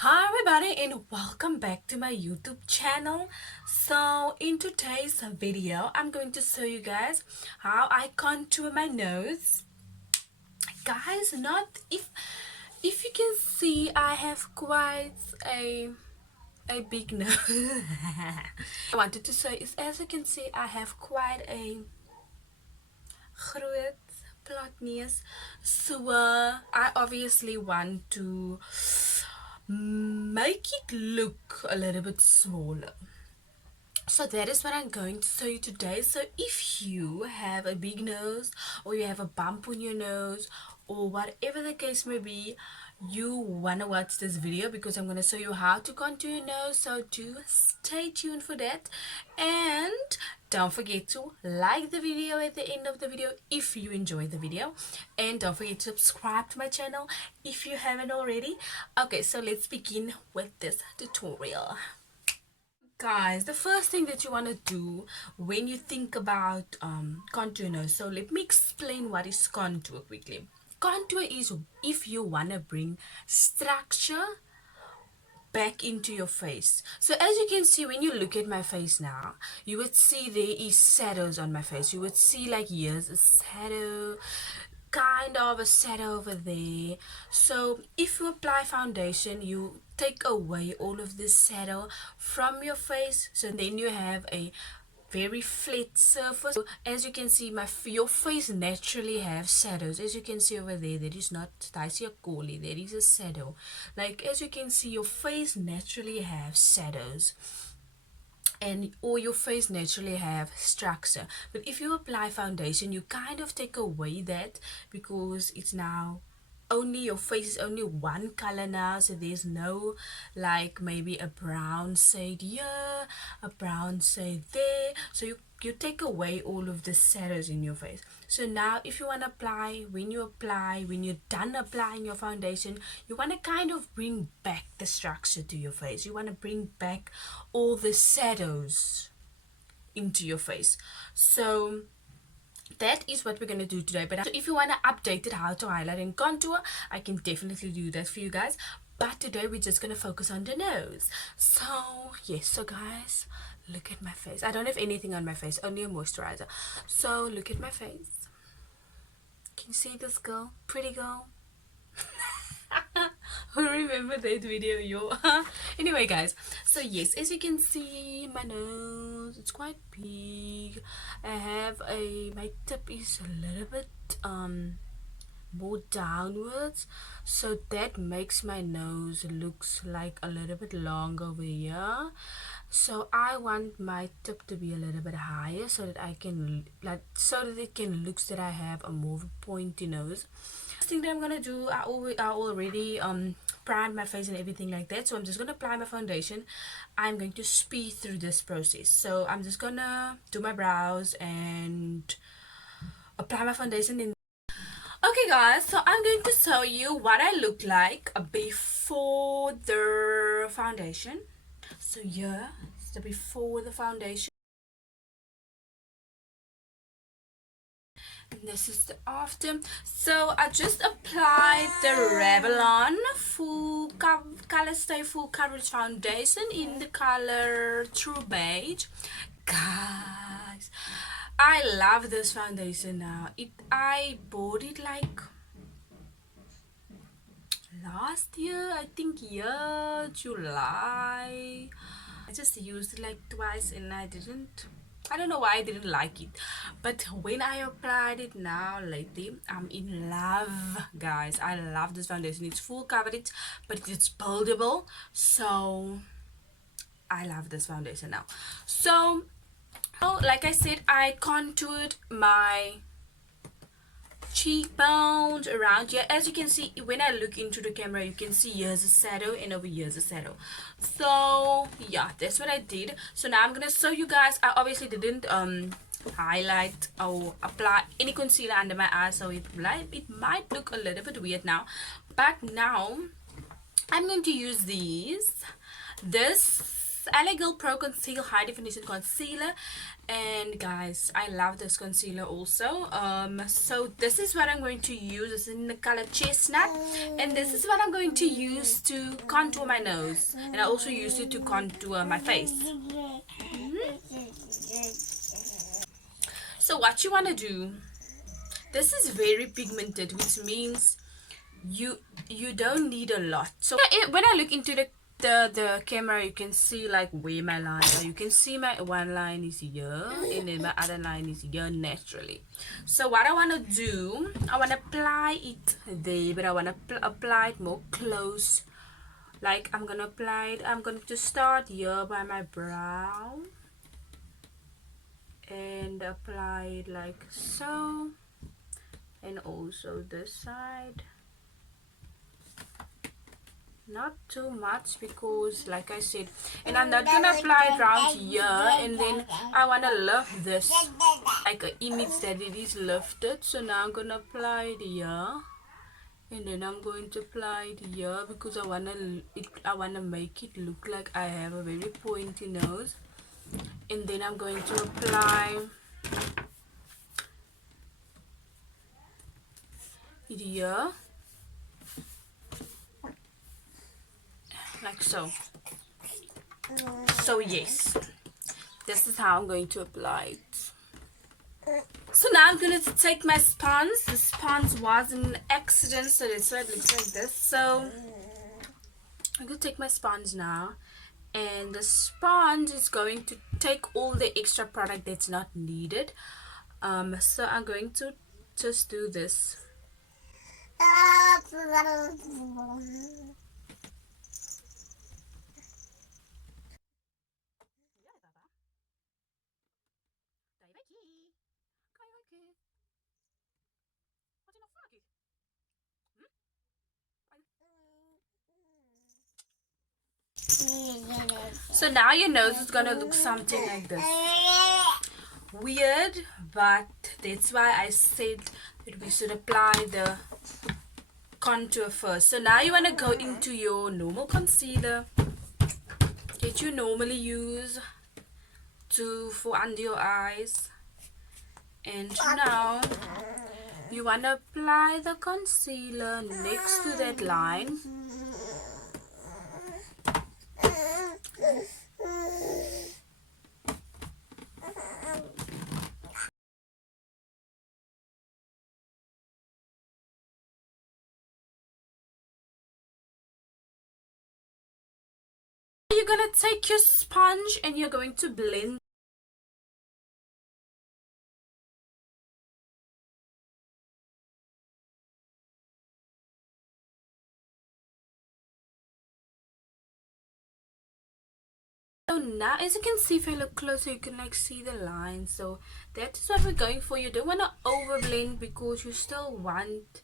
Hi everybody and welcome back to my YouTube channel. So in today's video I'm going to show you guys how I contour my nose. Guys, not if you can see, I have quite a big nose. I wanted to say is, as you can see, I have quite a groot plat neus. So I obviously want to make it look a little bit smaller. So that is what I'm going to show you today. So if you have a big nose or you have a bump on your nose or whatever the case may be, you want to watch this video because I'm going to show you how to contour your nose. So do stay tuned for that, and don't forget to like the video at the end of the video if you enjoyed the video, and don't forget to subscribe to my channel if you haven't already. Okay, so let's begin with this tutorial. Guys, the first thing that you want to do when you think about contour nose, so let me explain what is contour quickly. Contour is if you want to bring structure back into your face. So as you can see, when you look at my face now, you would see there is shadows on my face. You would see like here's a shadow, kind of a shadow over there. So if you apply foundation, you take away all of this shadow from your face, so then you have a very flat surface. So as you can see, your face naturally have shadows. As you can see over there, there is not a Koli, there is a shadow. Like as you can see, your face naturally have shadows, and or your face naturally have structure. But if you apply foundation, you kind of take away that, because it's now only your face is only one color now. So there's no like maybe a brown shade here, a brown shade there. So you take away all of the shadows in your face. So now if you want to apply, when you're done applying your foundation, you want to kind of bring back the structure to your face. You want to bring back all the shadows into your face. So that is what we're going to do today. But so if you want to update it, how to highlight and contour, I can definitely do that for you guys. But today we're just going to focus on the nose. So yes, so guys, look at my face. I don't have anything on my face, only a moisturizer. So look at my face. Can you see this girl? Pretty girl. Who remember that video, yo? Anyway guys, so yes, as you can see, my nose, it's quite big. I have my tip is a little bit more downwards, so that makes my nose looks like a little bit longer over here. So I want my tip to be a little bit higher, so that I can so that it can look that I have a more pointy nose. First thing that I'm gonna do, I already primed my face and everything like that, so I'm just gonna apply my foundation. I'm going to speed through this process, so I'm just gonna do my brows and apply my foundation in. Okay guys, so I'm going to show you what I look like before the foundation. So here is the before the foundation, and this is the after. So I just applied the Revlon full color stay full coverage foundation in the color True Beige. Guys, I love this foundation now. I bought it like last year, I think, yeah, July. I just used it like twice and I don't know why I didn't like it. But when I applied it now lately, I'm in love, guys. I love this foundation. It's full coverage, but it's buildable. So I love this foundation now. So like I said, I contoured my cheekbones around here. As you can see, when I look into the camera, you can see here's a shadow and over here's a shadow. So yeah, that's what I did. So now I'm gonna show you guys. I obviously didn't highlight or apply any concealer under my eyes, so it might look a little bit weird now. But now I'm going to use this Yardley Pro.conceal High Definition Concealer. And guys, I love this concealer also. So this is what I'm going to use. It's in the color Chestnut, and this is what I'm going to use to contour my nose, and I also use it to contour my face. So what you want to do, this is very pigmented, which means you don't need a lot. So when I look into the camera, you can see like where my lines are. You can see my one line is here, and then my other line is here naturally. So what I want to do, I want to apply it there, but I want to apply it more close. Like I'm going to start here by my brow and apply it like so, and also this side. Not too much, because like I said, and I'm not gonna apply it around here, and then I want to lift this like an image that it is lifted. So now I'm gonna apply it here, and then I'm going to apply it here, because I wanna make it look like I have a very pointy nose. And then I'm going to apply it here, like so. So yes, this is how I'm going to apply it. So now I'm going to take my sponge. The sponge was an accident, so that's why it looks like this. So I'm going to take my sponge now, and the sponge is going to take all the extra product that's not needed. So I'm going to just do this. So now your nose is gonna look something like this. Weird, but that's why I said that we should apply the contour first. So now you want to go into your normal concealer that you normally use for under your eyes, and now you want to apply the concealer next to that line. You're gonna take your sponge and you're going to blend. So now, as you can see, if I look closer, you can like see the lines. So that is what we're going for. You don't want to overblend, because you still want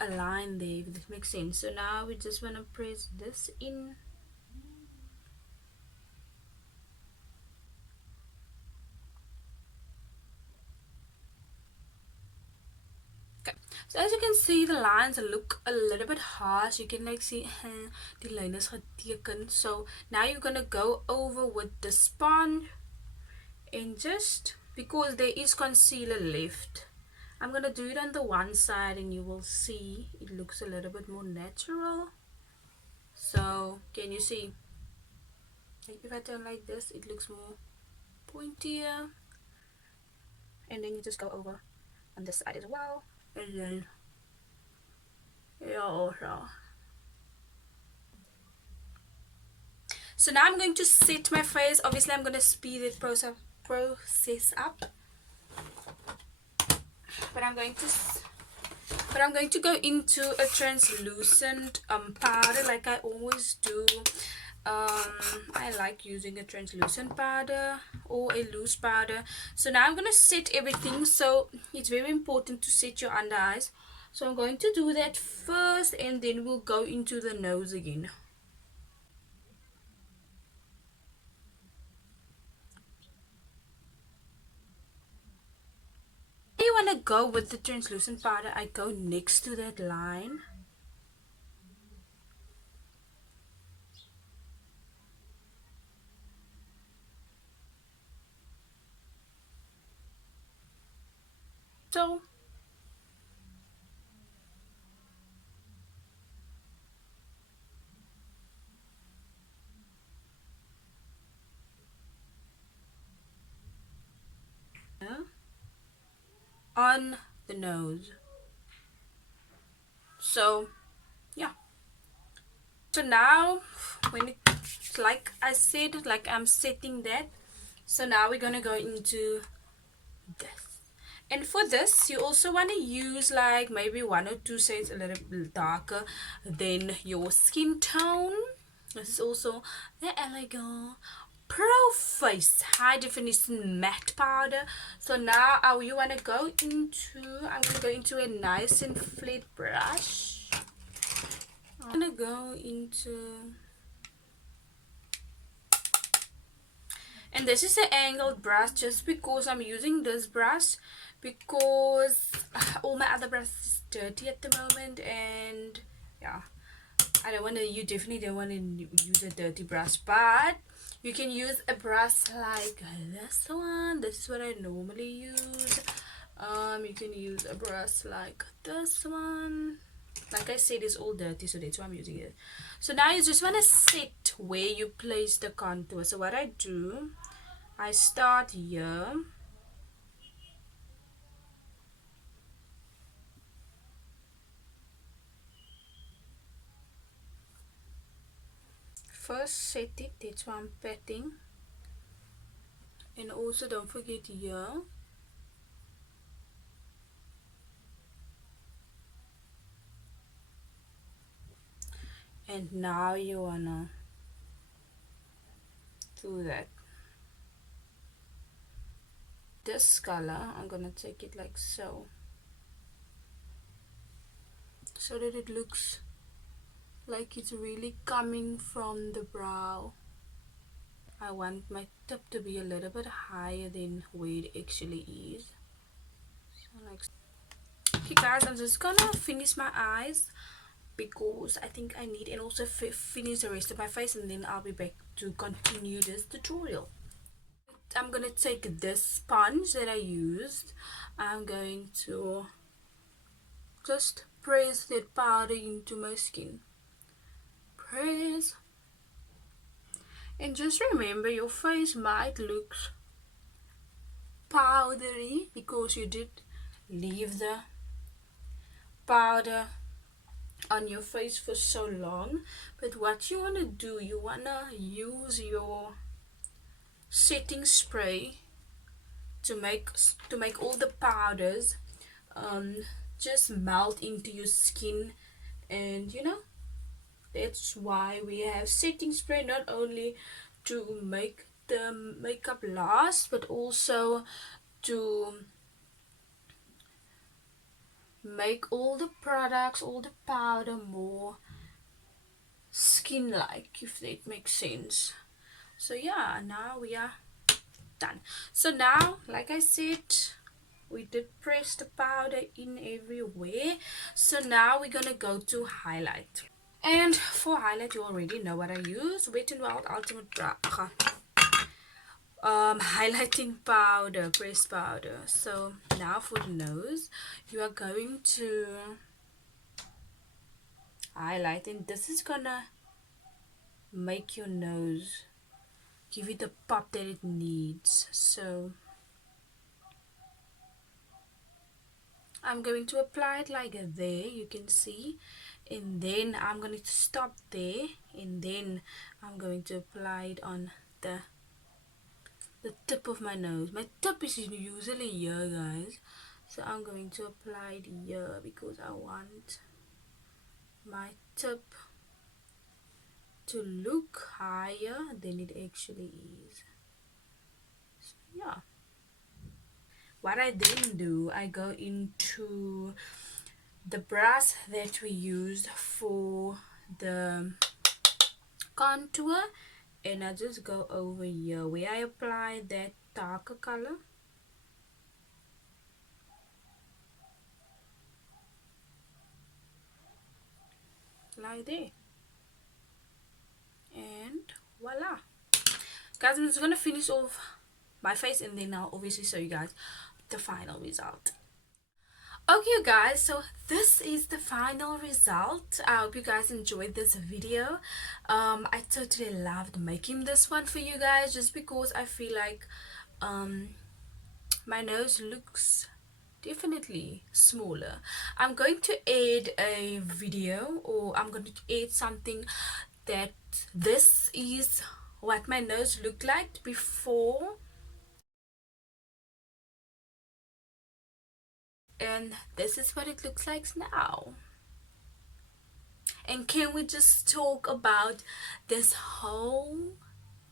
a line there, if that makes sense. So now we just want to press this in. Okay, so as you can see, the lines look a little bit harsh. You can like see the line is geteken. So now you're gonna go over with the sponge, and just because there is concealer left, I'm gonna do it on the one side, and you will see it looks a little bit more natural. So can you see? Like if I turn like this, it looks more pointier, and then you just go over on this side as well, and then also. So now I'm going to set my face. Obviously I'm going to speed the process up, but I'm going to go into a translucent powder, like I always do. I like using a translucent powder or a loose powder. So now I'm going to set everything. So it's very important to set your under eyes. So I'm going to do that first, and then we'll go into the nose again. You want to go with the translucent powder, I go next to that line. So yeah, on the nose. So yeah. So now when it's like I said, like I'm setting that. So now we're gonna go into this. And for this, you also want to use like maybe one or two shades a little bit darker than your skin tone. This is also the Elegant Pro Face High Definition Matte Powder. So now you want to go into, I'm going to go into a nice and flat brush. I'm going to go into, and this is an angled brush just because I'm using this brush because all my other brushes is dirty at the moment, and yeah, I don't want to, you definitely don't want to use a dirty brush, but you can use a brush like this one. This is what I normally use. You can use a brush like this one. Like I said, it's all dirty, so that's why I'm using it. So now you just want to set where you place the contour. So what I do, I start here. First set it, that's why I'm patting. And also don't forget here. And now you wanna do that. This color, I'm gonna take it like so. So that it looks like it's really coming from the brow. I want my tip to be a little bit higher than where it actually is. So like, okay guys, I'm just gonna finish my eyes because I think I need, and also finish the rest of my face, and then I'll be back to continue this tutorial. I'm gonna take this sponge that I used. I'm going to just press that powder into my skin. Press. And just remember, your face might look powdery because you did leave the powder on your face for so long. But what you want to do, you want to use your setting spray to make all the powders just melt into your skin. And you know, that's why we have setting spray, not only to make the makeup last, but also to make all the products, all the powder more skin like, if that makes sense. So yeah, now we are done. So now, like I said, we did press the powder in everywhere. So now we're gonna go to highlight. And for highlight, you already know what I use. Wet n Wild Ultimate highlighting powder, pressed powder. So now for the nose, you are going to highlight, and this is gonna make your nose, give it the pop that it needs. So I'm going to apply it like there, you can see, and then I'm going to stop there, and then I'm going to apply it on the tip of my nose. My tip is usually here, guys, so I'm going to apply it here because I want my tip to look higher than it actually is. So yeah, what I then do, I go into the brush that we used for the contour, and I just go over here where I apply that darker color, like there, and voila guys. I'm just gonna finish off my face, and then I'll obviously show you guys the final result. Okay guys, so this is the final result. I hope you guys enjoyed this video. I totally loved making this one for you guys, just because I feel like um my nose looks definitely smaller. I'm going to add a video, or I'm going to add something that this is what my nose looked like before, and this is what it looks like now. And can we just talk about this whole,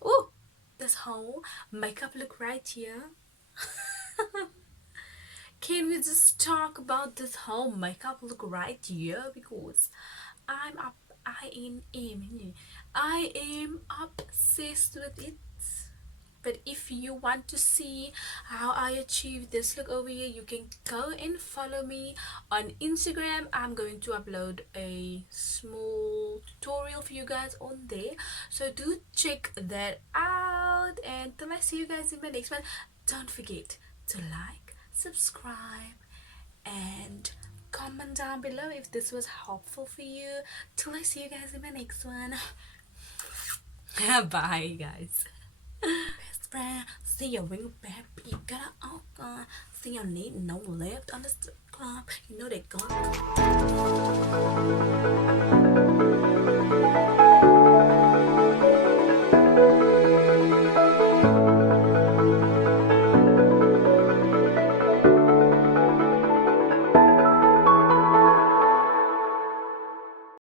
oh, this whole makeup look right here? Can we just talk about this whole makeup look right here? Because I'm up, I am obsessed with it. But if you want to see how I achieve this look over here, you can go and follow me on Instagram. I'm going to upload a small tutorial for you guys on there, so do check that out. And till I see you guys in my next one, don't forget to like, subscribe, and comment down below if this was helpful for you. Till I see you guys in my next one. Bye guys. Best friend, see your ring baby, got a all gone. See your need no left on the club. You know they gone.